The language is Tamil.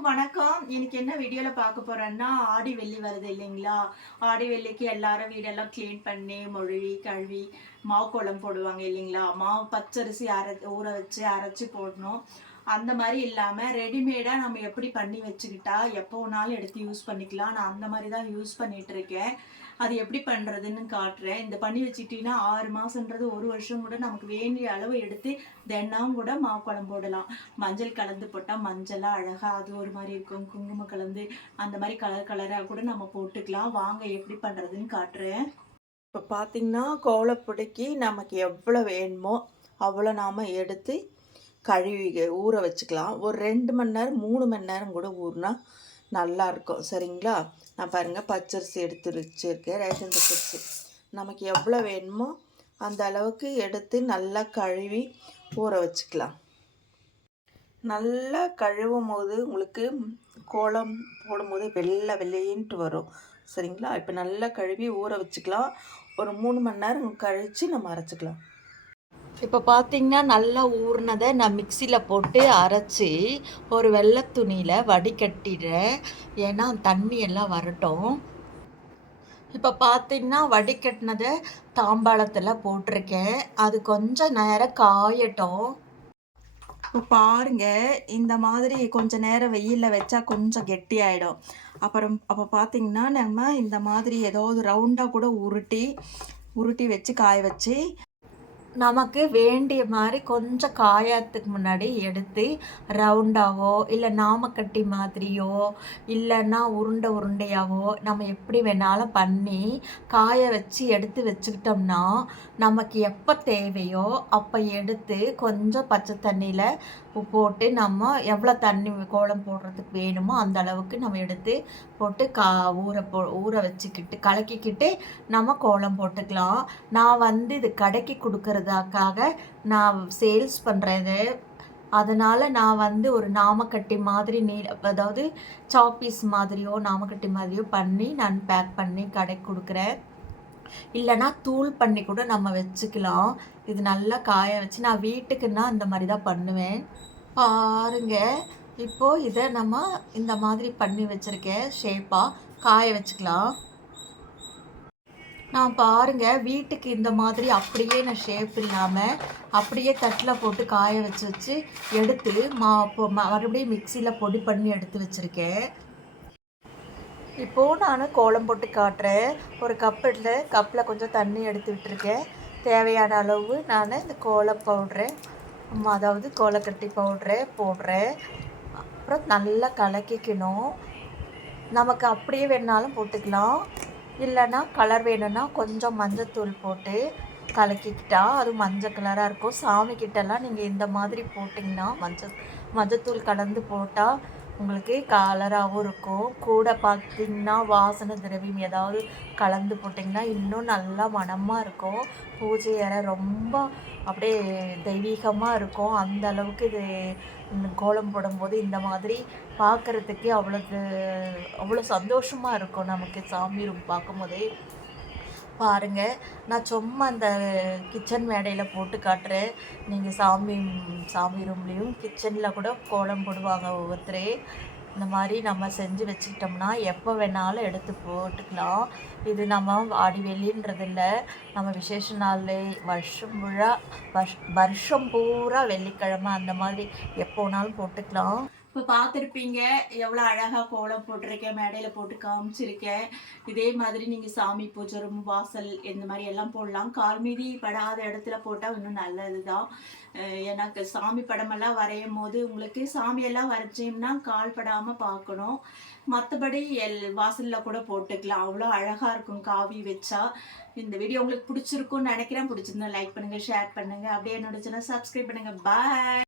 எல்லாருக்கும் வணக்கம். இன்னைக்கு என்ன வீடியோல பார்க்க போறேன்னா, ஆடி வெள்ளி வருது இல்லைங்களா? ஆடி வெள்ளிக்கு எல்லாரும் வீடெல்லாம் கிளீன் பண்ணி, மொழுவி, கழுவி, மாவு கோலம் போடுவாங்க இல்லைங்களா? மாவு பச்சரிசி ஊற வச்சு அரைச்சி போடணும். அந்த மாதிரி இல்லாம ரெடிமேடா நம்ம எப்படி பண்ணி வச்சுக்கிட்டா எப்போ வேணாலும் எடுத்து யூஸ் பண்ணிக்கலாம். நான் அந்த மாதிரி தான் யூஸ் பண்ணிட்டு இருக்கேன். அது எப்படி பண்ணுறதுன்னு காட்டுறேன். இந்த பண்ணி வச்சுக்கிட்டிங்கன்னா 6 மாதன்றது 1 வருஷம் கூட நமக்கு வேண்டிய அளவு எடுத்து தினம் கூட மாவு குழம்பு போடலாம். மஞ்சள் கலந்து போட்டால் மஞ்சளாக அழகாக அது ஒரு மாதிரி இருக்கும். குங்குமம் கலந்து அந்த மாதிரி கலர் கலராக கூட நம்ம போட்டுக்கலாம். வாங்க எப்படி பண்ணுறதுன்னு காட்டுறேன். இப்போ பார்த்திங்கன்னா கோலப்பொடிக்கு நமக்கு எவ்வளோ வேணுமோ அவ்வளோ நாம் எடுத்து கழுவி ஊற வச்சுக்கலாம். ஒரு 2 மணி நேரம் 3 மணி நேரம் கூட ஊறினா நல்லாயிருக்கும். சரிங்களா? நான் பாருங்கள் பச்சரிசி எடுத்து வச்சுருக்கேன். ரேஷன் பச்சரிசி நமக்கு எவ்வளோ வேணுமோ அந்த அளவுக்கு எடுத்து நல்லா கழுவி ஊற வச்சுக்கலாம். நல்லா கழுவும் போது உங்களுக்கு கோலம் போடும்போது வெள்ளையின்ட்டு வரும். சரிங்களா? இப்போ நல்லா கழுவி ஊற வச்சுக்கலாம். ஒரு 3 மணி நேரம் கழித்து நம்ம அரைச்சிக்கலாம். இப்போ பார்த்திங்கன்னா நல்லா ஊறினதை நான் மிக்சியில் போட்டு அரைச்சி ஒரு வெள்ளை துணியில் வடிகட்டிடுறேன். ஏன்னா தண்ணி எல்லாம் வரட்டும். இப்போ பார்த்திங்கன்னா வடிகட்டினதை தாம்பாளத்தில் போட்டிருக்கேன். அது கொஞ்சம் நேரம் காயட்டும். இப்போ பாருங்கள், இந்த மாதிரி கொஞ்சம் நேரம் வெயிலில் வச்சா கொஞ்சம் கெட்டியாயிடும். அப்போ பார்த்திங்கன்னா நம்ம இந்த மாதிரி ஏதாவது ரவுண்டாக கூட உருட்டி வச்சு காய வச்சு நமக்கு வேண்டிய மாதிரி கொஞ்சம் காயறதுக்கு முன்னாடி எடுத்து ரவுண்டாவோ இல்லை நாமக்கட்டி மாதிரியோ இல்லைன்னா உருண்டையாவோ நம்ம எப்படி வேணாலும் பண்ணி காய வச்சு எடுத்து வச்சுக்கிட்டோம்னா நமக்கு எப்போ தேவையோ அப்போ எடுத்து கொஞ்சம் பச்சை தண்ணியில் போட்டு நம்ம எவ்வளோ தண்ணி கோலம் போடுறதுக்கு வேணுமோ அந்த அளவுக்கு நம்ம எடுத்து போட்டு ஊற வச்சுக்கிட்டு கலக்கிக்கிட்டு நம்ம கோலம் போட்டுக்கலாம். நான் இது கடைக்கு கொடுக்கறதுக்காக நான் சேல்ஸ் பண்ணுறது. அதனால் நான் ஒரு நாமக்கட்டி மாதிரி அதாவது சாப்பீஸ் மாதிரியோ நாமக்கட்டி மாதிரியோ பண்ணி நான் பேக் பண்ணி கடைக்கு கொடுக்குறேன். இல்லைனா தூள் பண்ணி கூட நம்ம வச்சுக்கலாம். இது நல்லா காய வச்சு நான் வீட்டுக்குன்னா இந்த மாதிரி தான் பண்ணுவேன். பாருங்க, இப்போது இதை நம்ம இந்த மாதிரி பண்ணி வச்சுருக்கேன். ஷேப்பாக காய வச்சுக்கலாம். நான் பாருங்கள் வீட்டுக்கு இந்த மாதிரி அப்படியே நான் ஷேப் இல்லாமல் அப்படியே தட்டில் போட்டு காய வச்சு எடுத்து மறுபடியும் மிக்சியில் பொடி பண்ணி எடுத்து வச்சுருக்கேன். இப்போது நான் கோலம் போட்டு காட்டுறேன். ஒரு கப்பில் கொஞ்சம் தண்ணி எடுத்து விட்டுருக்கேன். தேவையான அளவு நான் இந்த கோலம் பவுட்ரு அதாவது கோலக்கட்டி பவுட்ரு போடுறேன். அப்புறம் நல்லா கலக்கிக்கணும். நமக்கு அப்படியே வேணாலும் போட்டுக்கலாம். இல்லைன்னா கலர் வேணும்னா கொஞ்சம் மஞ்சத்தூள் போட்டு கலக்கிக்கிட்டா அது மஞ்சள் கலராக இருக்கும். சாமிக்கிட்டலாம் நீங்கள் இந்த மாதிரி போட்டிங்கன்னா மஞ்சத்தூள் கலந்து போட்டால் உங்களுக்கு கலராகவும் இருக்கும். கூட பார்த்திங்கன்னா வாசனை திரவியம் ஏதாவது கலந்து போட்டிங்கன்னா இன்னும் நல்லா மணமாக இருக்கும். பூஜை அறை ரொம்ப அப்படியே தெய்வீகமாக இருக்கும். அந்த அளவுக்கு இது கோலம் போடும்போது இந்த மாதிரி பார்க்குறதுக்கே அவ்வளோ சந்தோஷமாக இருக்கும் நமக்கு சாமி ரூம் பார்க்கும்போதே. பாருங்கள், நான் சும்மா அந்த கிச்சன் மேடையில் போட்டு காட்டுறேன். நீங்கள் சாமி ரூம்லேயும் கிச்சனில் கூட கோலம் போடுவாங்க ஒவ்வொருத்தரே. இந்த மாதிரி நம்ம செஞ்சு வச்சுக்கிட்டோம்னா எப்போ வேணாலும் எடுத்து போட்டுக்கலாம். இது நம்ம ஆடி வெள்ளின்றது இல்லை, நம்ம விசேஷ நாள் வருஷம் பூரா வெள்ளிக்கிழமை அந்த மாதிரி எப்போ வேணாலும் போட்டுக்கலாம். இப்போ பார்த்துருப்பீங்க எவ்வளோ அழகாக கோலம் போட்டிருக்கேன், மேடையில் போட்டு காமிச்சிருக்கேன். இதே மாதிரி நீங்கள் சாமி பூஜை ரூம் வாசல் இந்த மாதிரி எல்லாம் போடலாம். கால் மீதி படாத இடத்துல போட்டால் இன்னும் நல்லது தான். எனக்கு சாமி படமெல்லாம் வரையும் போது உங்களுக்கு சாமியெல்லாம் வரைச்சிங்கன்னா கால் படாமல் பார்க்கணும். மற்றபடி வாசலில் கூட போட்டுக்கலாம். அவ்வளோ அழகாக இருக்கும் காவி வச்சா. இந்த வீடியோ உங்களுக்கு பிடிச்சிருக்குன்னு நினைக்கிறேன். பிடிச்சிருந்தா லைக் பண்ணுங்கள், ஷேர் பண்ணுங்கள். அப்படியே என்னோட சேனல் சப்ஸ்கிரைப் பண்ணுங்கள். பாய்.